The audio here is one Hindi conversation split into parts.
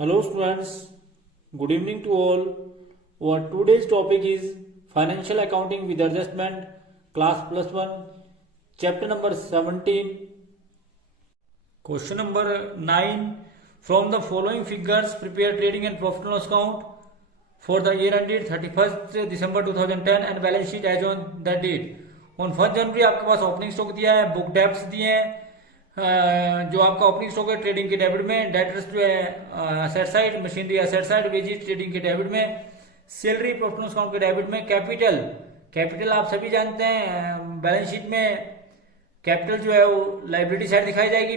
Hello students, good evening to all. Our today's topic is Financial Accounting with Adjustment, Class Plus 1, Chapter number 17. Question number 9. From the following figures, prepare trading and profit and loss account for the year ended 31st December 2010 and balance sheet as on that date. On 1st जनवरी आपके पास ओपनिंग स्टॉक दिया है, बुक डेप्स दिए हैं, जो आपका ओपनिंग स्टॉक है ट्रेडिंग के डेबिट में, डेटर्स जो है asset side, machinery asset side, wages trading के डेबिट में, सैलरी प्रॉफिट लॉस अकाउंट के डेबिट में, कैपिटल आप सभी जानते हैं बैलेंस शीट में कैपिटल जो है वो लाइबिलिटी साइड दिखाई जाएगी,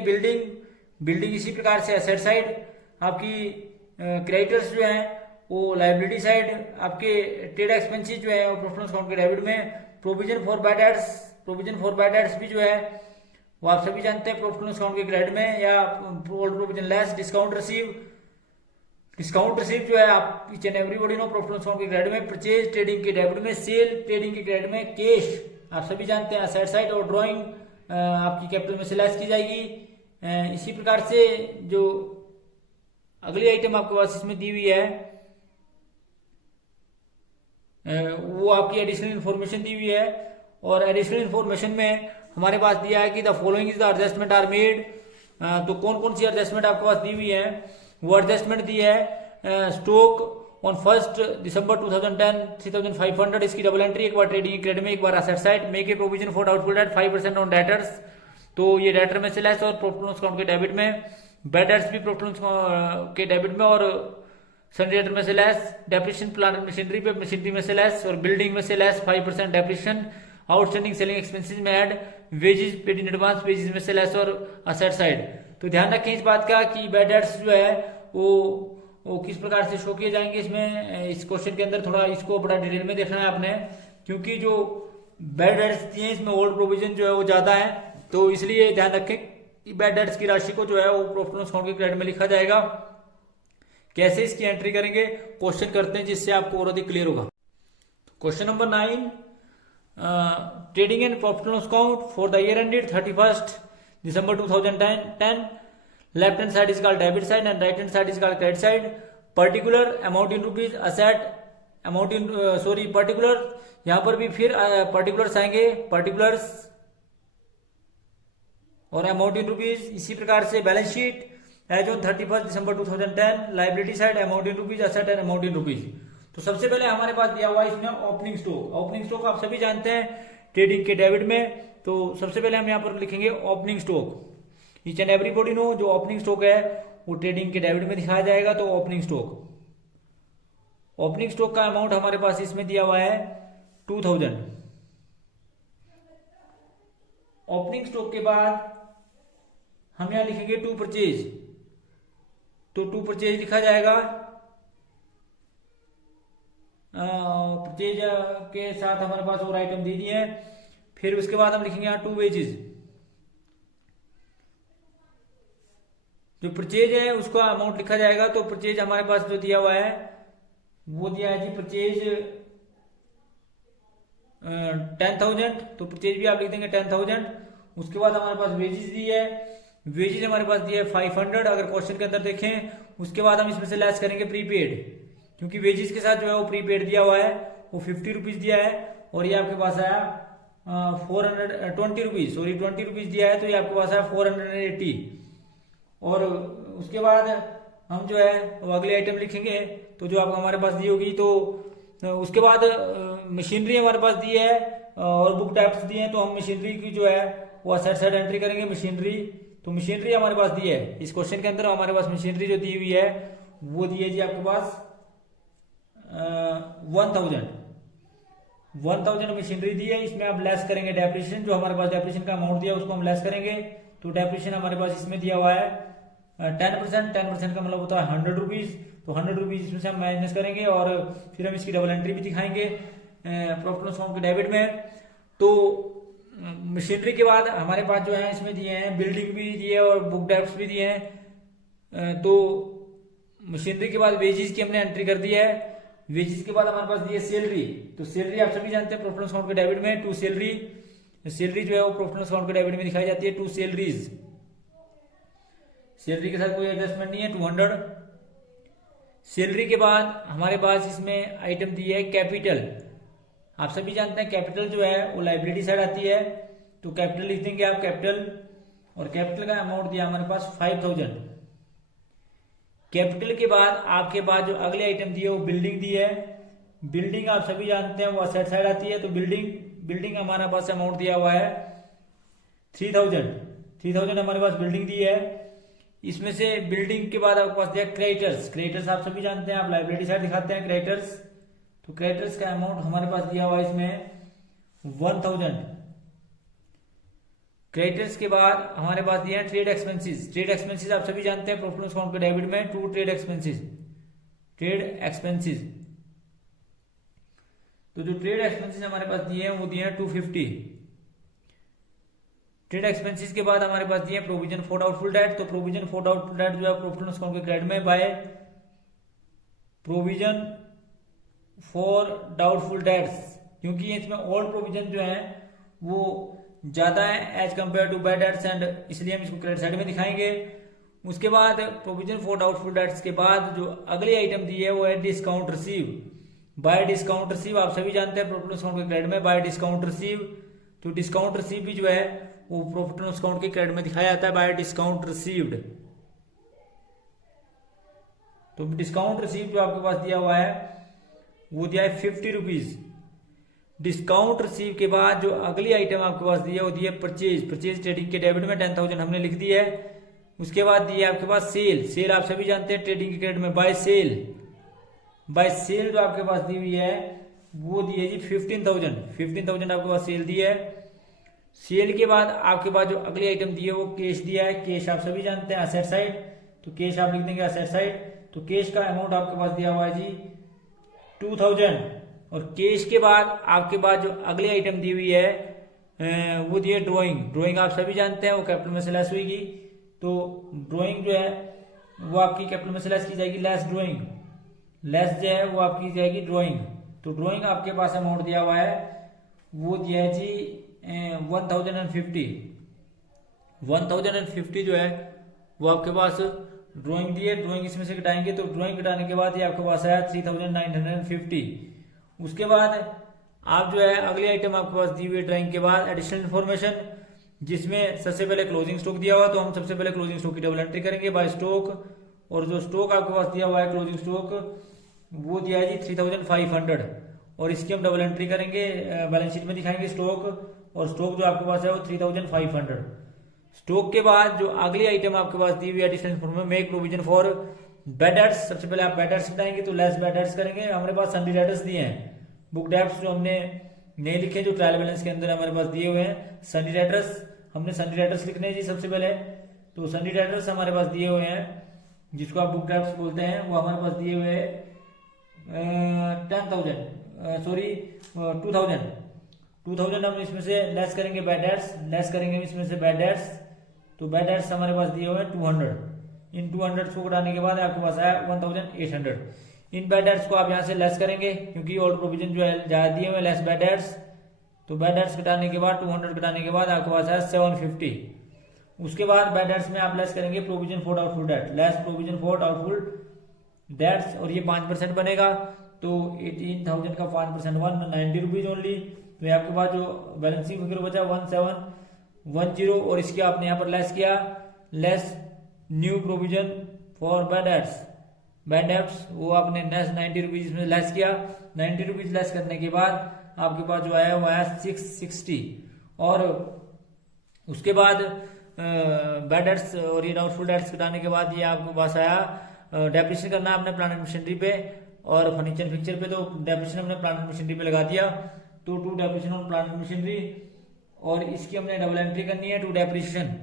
बिल्डिंग इसी प्रकार से असेट साइड आपकी, क्रेडिटर्स जो है वो लाइबिलिटी साइड, आपके ट्रेड एक्सपेंसेस जो है वो प्रॉफिट लॉस अकाउंट के डेबिट में, प्रोविजन फॉर बैड डेट्स भी जो है वो आप सभी जानते हैं प्रॉफिट लॉस अकाउंट के क्रेडिट में, या old provision less, discount receive जो है आप each and everybody know profit loss account के क्रेडिट में, परचेज ट्रेडिंग के डेबिट में, सेल ट्रेडिंग के क्रेडिट में, कैश आप सभी जानते हैं असेट साइड, और ड्रॉइंग आपकी कैपिटल में से लेस की जाएगी। इसी प्रकार से जो अगली आइटम आपके पास इसमें दी हुई है वो आपकी एडिशनल इंफॉर्मेशन दी हुई है, और एडिशनल इंफॉर्मेशन में हमारे पास दिया है कि the following is the adjustment are made. तो कौन कौन सी एडजस्टमेंट आपके पास दी हुई है, वो एडजस्टमेंट दी है स्टॉक ऑन 1st December 2010 3500, इसकी डबल एंट्री, एक बार ट्रेडिंग क्रेडिट में, एक बार asset side, make a provision for doubtful debt 5% on debtors, तो ये डेटर में से लेस, और प्रॉफिट लॉस अकाउंट के डेबिट में, बैड डेट्स भी प्रॉफिट लॉस के डेबिट में और सन्ड्री डेटर में से less, depreciation plant and machinery पे मशीनरी में से लेस, और बिल्डिंग में से less 5% depreciation, outstanding selling expenses में add, wages paid in advance wages में से लेस, और असेट साइड। तो ध्यान रखें इस बात का कि बैड डेट्स जो है वो किस प्रकार से शो किए जाएंगे इसमें, इस क्वेश्चन के अंदर थोड़ा इसको बड़ा डिटेल में देखना है आपने, क्योंकि जो बैड डेट्स दिए हैं इसमें ओल्ड प्रोविजन जो है वो ज्यादा है, तो इसलिए ध्यान रखें कि बैड डेट्स की राशि को जो है वो प्रॉफिट लॉस अकाउंट के क्रेडिट में लिखा जाएगा। कैसे इसकी एंट्री करेंगे, क्वेश्चन करते हैं जिससे आपको और अधिक क्लियर होगा। Question number 9, trading and profit loss account for the year ended 31st December 2010, left hand side is called debit side and right hand side is called credit side, particular amount in rupees, asset amount in particular, यहां पर भी फिर पर्टिकुलर्स आएंगे, पर्टिकुलर्स और अमाउंट इन रुपीज। इसी प्रकार से balance sheet as on 31st December 2010, liability side amount in rupees, asset and amount in rupees. तो सबसे पहले हमारे पास दिया हुआ है इसमें ओपनिंग स्टॉक आप सभी जानते हैं ट्रेडिंग के डेबिट में, तो सबसे पहले हम यहाँ पर लिखेंगे opening stock. Each and everybody know जो ओपनिंग स्टॉक है वो ट्रेडिंग के डेबिट में दिखाया जाएगा, तो ओपनिंग स्टॉक का अमाउंट हमारे पास इसमें दिया हुआ है 2000। ओपनिंग स्टॉक के बाद हम यहां लिखेंगे टू परचेज, तो टू परचेज लिखा जाएगा, परचेज के साथ हमारे पास और आइटम दे दिए हैं। फिर उसके बाद हम लिखेंगे यहाँ टू वेजेस, जो परचेज है उसका अमाउंट लिखा जाएगा, तो परचेज हमारे पास जो दिया हुआ है वो दिया है जी परचेज 10,000, तो परचेज भी आप लिख देंगे 10,000। उसके बाद हमारे पास वेजेस दी है, वेजेस हमारे पास दिया है 500, अगर क्वेश्चन के अंदर देखें। उसके बाद हम इसमें से लेस करेंगे प्रीपेड, क्योंकि वेजेस के साथ जो है वो प्रीपेड दिया हुआ है, वो 50 रुपीज दिया है, और ये आपके पास आया 420 रुपीज, सॉरी 20 रुपीज दिया है, तो ये आपके पास आया 480। और उसके बाद हम जो है वो अगले आइटम लिखेंगे, तो जो आपको हमारे पास दी होगी, तो उसके बाद मशीनरी हमारे पास दी है और बुक टैप्स दिए हैं, तो हम मशीनरी की जो है वो असेट साइड एंट्री करेंगे मशीनरी। तो मशीनरी हमारे पास दी है इस क्वेश्चन के अंदर, हमारे पास मशीनरी जो दी हुई है वो दी है जी आपके पास 1000 मशीनरी दी है। इसमें आप लेस करेंगे डेप्रिसिएशन, जो हमारे पास डेप्रिसिएशन का अमाउंट दिया है उसको हम लेस करेंगे, तो डेप्रिसिएशन हमारे पास इसमें दिया हुआ है 10% का मतलब होता है 100 रुपीज, तो 100 रुपीज इसमें से हम माइनस करेंगे, और फिर हम इसकी डबल एंट्री भी दिखाएंगे प्रॉफिट लॉस अकाउंट के डेबिट में। तो मशीनरी के बाद हमारे पास जो है इसमें दिए हैं बिल्डिंग भी दिए और बुक डेप्ट्स भी दिए हैं। तो मशीनरी के बाद वेजेस की हमने एंट्री कर दी है, वेजेस के बाद हमारे पास दी है सैलरी, तो सैलरी आप सभी जानते हैं प्रॉफिट लॉस अकाउंट के डेबिट में टू सैलरी जो है वो प्रॉफिट लॉस अकाउंट के डेबिट में दिखाई जाती है टू सैलरीज। सैलरी के साथ कोई एडजस्टमेंट नहीं है 200। सैलरी के बाद हमारे पास इसमें आइटम दी है कैपिटल। आप सभी जानते हैं कैपिटल जो है वो लाइबिलिटी साइड आती है, तो कैपिटल लिख देंगे आप कैपिटल, और कैपिटल का अमाउंट दिया हमारे पास 5000। कैपिटल के बाद आपके पास जो अगले आइटम दी है वो बिल्डिंग दी है। बिल्डिंग आप सभी जानते हैं वो असेट साइड आती है, तो बिल्डिंग हमारे पास अमाउंट दिया हुआ है 3000 हमारे पास बिल्डिंग दी है। इसमें से बिल्डिंग के बाद आपके पास दिया क्रेडिटर्स आप सभी जानते हैं, आप लाइबिलिटी साइड दिखाते हैं क्रेडिटर्स, तो क्रेडिटर्स का अमाउंट हमारे पास दिया हुआ है इसमें 1000। क्रेडिटर्स के बाद हमारे पास दिया है ट्रेड एक्सपेंसेस आप सभी जानते हैं प्रॉफिट अकाउंट के डेबिट में टू ट्रेड एक्सपेंसेस। तो जो ट्रेड एक्सपेंसेस हमारे पास दिए हैं वो दिए हैं 250। ट्रेड एक्सपेंसेस के बाद हमारे पास दिए प्रोविजन फॉर डाउटफुल डेट, तो प्रोविजन फॉर डाउटफुल डेट जो है प्रॉफिट अकाउंट के क्रेडिट में by provision for doubtful debts, क्योंकि इसमें ओल्ड प्रोविजन जो है वो ज्यादा है as compare to bad debts, and इसलिए हम इसको क्रेडिट साइड में दिखाएंगे। उसके बाद प्रोविजन फॉर डाउटफुल डेट्स के बाद जो अगली आइटम दी है वो है discount receive. Bye discount receive आप सभी जानते हैं प्रॉफिट अकाउंट के क्रेडिट में बाय डिस्काउंट रिसीव, तो डिस्काउंट रिसीव भी जो है वो प्रॉफिट अकाउंट के क्रेडिट में दिखाया जाता है बाय डिस्काउंट रिसीव्ड। तो डिस्काउंट रिसीव जो आपके पास दिया हुआ है वो दिया है 50 रुपीज। डिस्काउंट रिसीव के बाद जो अगली आइटम आपके पास दी है वो दी है परचेज ट्रेडिंग के डेबिट में 10,000 हमने लिख दी है। उसके बाद दी है आपके पास सेल आप सभी जानते हैं ट्रेडिंग के क्रेडिट में बाय सेल जो आपके पास दी हुई है वो दी है जी 15,000 आपके पास सेल दी है। सेल के बाद आपके पास जो अगली आइटम दी है वो कैश दिया है। कैश आप सभी जानते हैं असेट साइड, तो कैश आप लिख देंगे असेट साइड, तो कैश का अमाउंट आपके पास दिया हुआ है जी 2000। और कैश के बाद आपके पास जो अगली आइटम दी हुई है वो दी है ड्राइंग आप सभी जानते हैं वो कैपिटल में से लेस हुई, तो ड्राइंग जो है वो आपकी कैपिटल में से लेस की जाएगी, लेस जो है वो आपकी जाएगी ड्राइंग। तो ड्राइंग आपके पास अमाउंट दिया हुआ है वो दिया है जी 1050 जो है वो आपके पास ड्राइंग दी है। ड्राइंग इसमें से घटाएंगे तो ड्राइंग घटाने के बाद ये आपके पास आया 3950। उसके बाद आप जो है अगली आइटम आपके पास दी हुई है ड्राइंग के बाद एडिशनल इन्फॉर्मेशन, जिसमें सबसे पहले क्लोजिंग स्टॉक दिया हुआ, तो हम सबसे पहले क्लोजिंग स्टॉक की डबल एंट्री करेंगे बाय स्टॉक, और जो स्टॉक आपके पास दिया हुआ है क्लोजिंग स्टॉक वो दिया है जी 3500, और इसकी हम डबल एंट्री करेंगे बैलेंस शीट में दिखाएंगे स्टॉक, और स्टॉक जो आपके पास है वो 3500। स्टॉक के बाद जो अगली आइटम आपके पास दी हुई है additional information make provision for bad dates, सबसे पहले आप बैड डेट्स बताएंगे तो लेस बैड डेट्स करेंगे। हमारे पास सन्डी डेट्स दिए हैं, बुक डेट्स जो हमने नहीं लिखे जो ट्रायल बैलेंस के अंदर हमारे पास दिए हुए हैं, सन्डी डेट्स हमने सन्डी डेट्स लिखने हैं जी सबसे पहले, तो सन्डी डेट्स हमारे पास दिए हुए हैं जिसको आप बुक डेट्स बोलते हैं, वो हमारे पास दिए हुए 2000 हम इसमें से लेस करेंगे बैड डेट्स, तो बैड डेट्स हमारे पास दिए हुए हैं 200। इन 200 को घटाने के बाद आपके पास आया 1800। इन बैड डेट्स को आप यहाँ से लेस करेंगे क्योंकि ओल्ड प्रोविजन जो है ज्यादा दिए हुए लेस बैड डेट्स, तो बैड डेट्स घटाने के बाद 200 घटाने के बाद आपके पास आया 750। उसके बाद बैड डेट्स में आप लेस करेंगे provision for doubtful date, less provision for doubtful dates, और ये 5% बनेगा, तो 18,000 का 5% 190 रुपीज ओनली। तो आपके पास जो बैलेंसिंग फिगर बचा 1710, और इसके आपने यहाँ पर लेस किया less new provision for bad dates वो आपने 90 रुपीज इसमें लेस किया। 90 रुपीज लेस करने के बाद आपके पास जो आया वो आया 660, और उसके बाद बैड डेट्स और ये डाउटफुल डेट्स घटाने के बाद ये आपके पास आया डेप्रिसिएशन करना है आपने प्लांट एंड मशीनरी पे और फर्नीचर फिक्चर पे, तो डेप्रिसिएशन हमने प्लांट एंड मशीनरी पे लगा दिया, तो to depreciation on plant and machinery, और इसकी हमने डबल एंट्री करनी है to depreciation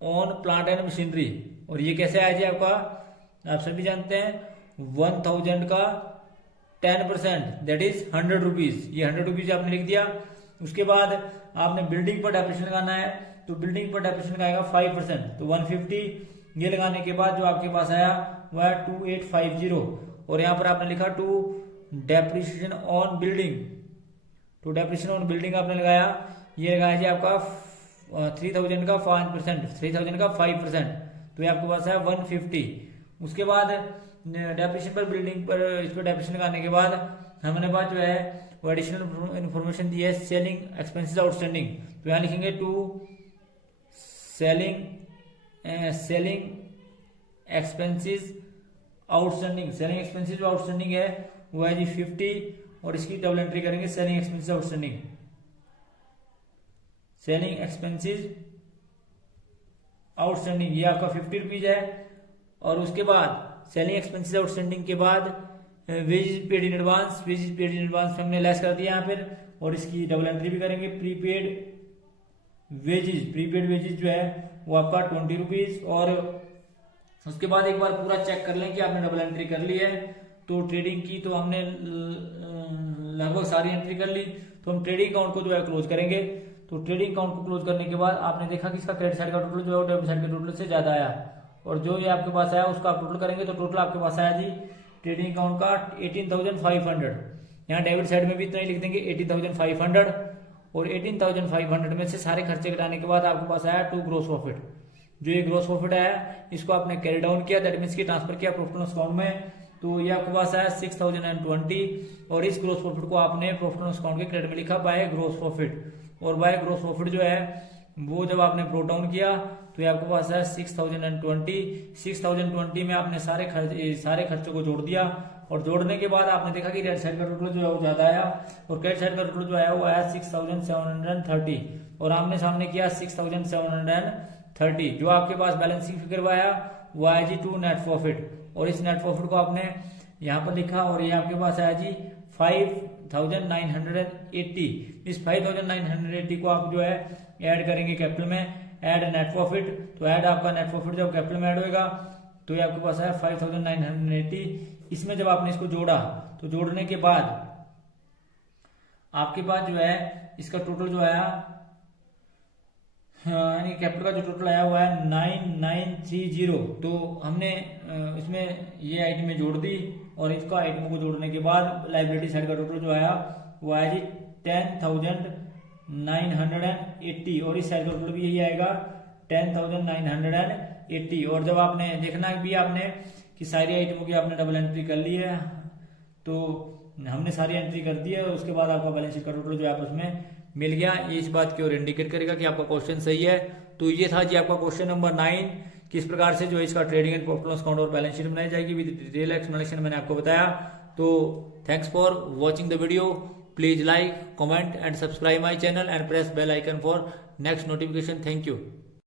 on plant and machinery. और ये कैसे आया जी आपका, आप सभी जानते हैं 1000 का 10% दैट इज 100 रुपीज, ये 100 रुपीज आपने लिख दिया। उसके बाद आपने बिल्डिंग पर डेप्रिसिएशन लगाना है, तो बिल्डिंग पर डेप्रिसिएशन लगाएगा 5%, तो 150 ये लगाने के बाद जो आपके पास आया वह 2850, और यहाँ पर आपने लिखा टू डेप्रिसिएशन ऑन बिल्डिंग, तो डेप्रिसिएशन ऑन बिल्डिंग आपने लगाया, ये लगाया जी आपका 3000 का 5%, 3000 का 5%, तो ये आपके पास है 150। उसके बाद डेप्रिसिएशन पर बिल्डिंग पर इस पर डेप्रिसिएशन लगाने के बाद हमने पास जो है वो एडिशनल इन्फॉर्मेशन दी है सेलिंग एक्सपेंसेस आउटस्टैंडिंग। तो यहाँ लिखेंगे to selling expenses outstanding. Selling expenses जो आउटस्टैंडिंग है वो है जी 50 और इसकी डबल एंट्री करेंगे selling expenses outstanding. Selling expenses outstanding ये आपका 50 रुपीज है। और उसके बाद सेलिंग एक्सपेंसेस आउटस्टैंडिंग के बाद wages paid in advance, wages paid in advance में हमने लेस कर दिया यहाँ पर और इसकी डबल एंट्री भी करेंगे। प्रीपेड वेजेस जो है वो आपका 20 रुपीज। और उसके बाद एक बार पूरा चेक कर लें कि आपने डबल एंट्री कर ली है। तो ट्रेडिंग की तो हमने लगभग सारी एंट्री कर ली, तो हम ट्रेडिंग अकाउंट को जो है क्लोज करेंगे। तो ट्रेडिंग अकाउंट को क्लोज करने के बाद आपने देखा कि इसका क्रेडिट साइड का टोटल जो है डेबिट साइड के टोटल से ज्यादा आया और जो ये आपके पास आया उसका आप टोटल करेंगे तो टोटल आपके पास आया जी ट्रेडिंग अकाउंट का 18,500। यहाँ डेबिट साइड में भी इतना ही लिख देंगे 18,500 और 18,500 में से सारे खर्चे घटाने के बाद आपके पास आया टू ग्रोस प्रॉफिट। जो ये ग्रोस प्रॉफिट आया इसको आपने कैरी डाउन किया, दैट मीन्स की ट्रांसफर किया प्रॉफिट एंड लॉस अकाउंट में। तो ये आपके पास आया 6,020 और इस ग्रोस प्रॉफिट को आपने प्रॉफिट एंड लॉस अकाउंट के क्रेडिट में लिखा बाय ग्रोस प्रॉफिट। और बाय ग्रोस प्रॉफिट जो है वो जब आपने ब्रोट डाउन किया तो ये आपके पास है 6,020 में आपने सारे खर्चों को जोड़ दिया और जोड़ने के बाद आपने देखा कि डेबिट साइड का टोटल जो है वो ज्यादा आया और क्रेडिट साइड का टोटल जो आया वो आया 6,730 और आमने सामने किया 6,730। जो आपके पास बैलेंसिंग फिगर आया वो आया जी टू नेट प्रॉफिट और इस नेट प्रॉफिट को आपने यहाँ पर लिखा और ये आपके पास आया जी 5,980। इस 5,980 को आप जो है ऐड करेंगे कैपिटल में, ऐड नेट प्रॉफिट। तो ऐड आपका नेट प्रॉफिट जब कैपिटल में ऐड होगा तो ये आपके पास है 5,980। इसमें जब आपने इसको जोड़ा तो जोड़ने के बाद आपके पास जो है इसका टोटल जो आया यानी कैपिटल का जो टोटल आया हुआ है 9930। तो हमने इसमें ये आइटमें जोड़ दी और इसका आइटमों को जोड़ने के बाद लाइबिलिटी साइड का टोटल जो आया वो आया जी 10,980 और इस साइड का टोटल भी यही आएगा 10,980। और जब आपने देखना भी आपने कि सारी आइटमों की आपने डबल एंट्री कर ली है तो हमने सारी एंट्री कर दी है और उसके बाद आपका बैलेंस शीट का टोटल जो है आपस में मिल गया। ये इस बात की ओर इंडिकेट करेगा कि आपका क्वेश्चन सही है। तो ये था जी आपका क्वेश्चन नंबर 9, किस प्रकार से जो है इसका trading and profit loss account और बैलेंस शीट बनाई जाएगी विद डिटेल एक्सप्लेनेशन मैंने आपको बताया। तो thanks for watching the video. Please like, comment and subscribe my channel and press bell icon for next notification. Thank you.